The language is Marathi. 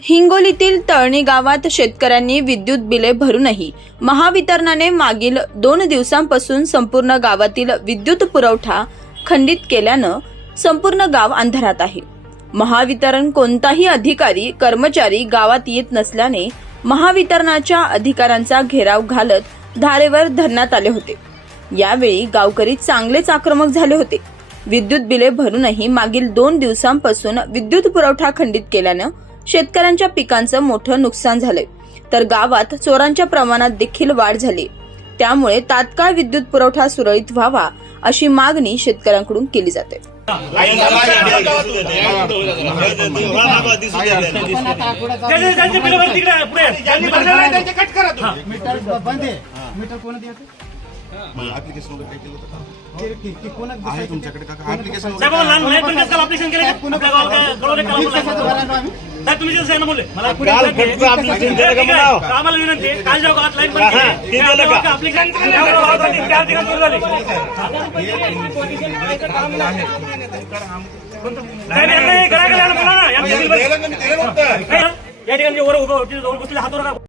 हिंगोलीतील तळणी गावात शेतकऱ्यांनी विद्युत बिले भरूनही महावितरणाने मागील दोन दिवसांपासून संपूर्ण गावातील विद्युत पुरवठा खंडित केल्यानं संपूर्ण गाव अंधारात आहे. महावितरण कोणताही अधिकारी कर्मचारी गावात येत नसल्याने महावितरणाच्या अधिकाऱ्यांचा घेराव घालत धारेवर धरण्यात आले होते. यावेळी गावकरी चांगलेच आक्रमक झाले होते. विद्युत बिले भरूनही मागील दोन दिवसांपासून विद्युत पुरवठा खंडित केल्यानं शेतकऱ्यांच्या पिकांचं मोठं नुकसान झालंय. तर गावात चोरांच्या प्रमाणात देखील वाढ झाली. त्यामुळे तात्काळ विद्युत पुरवठा सुरळीत व्हावा अशी मागणी शेतकऱ्यांकडून केली जाते? तुमच्याकडे साहेब तुम्ही जे बोलले. मला काल फक्त आम्हाला विनंती आहे, काल जेव्हा लाईन बंद हा, केली, ते का? ठिकाणी सुरू झाली. हे घराकडे बोला ना, या ठिकाणी जे वर उभं होते, जाऊन बसले हातावर का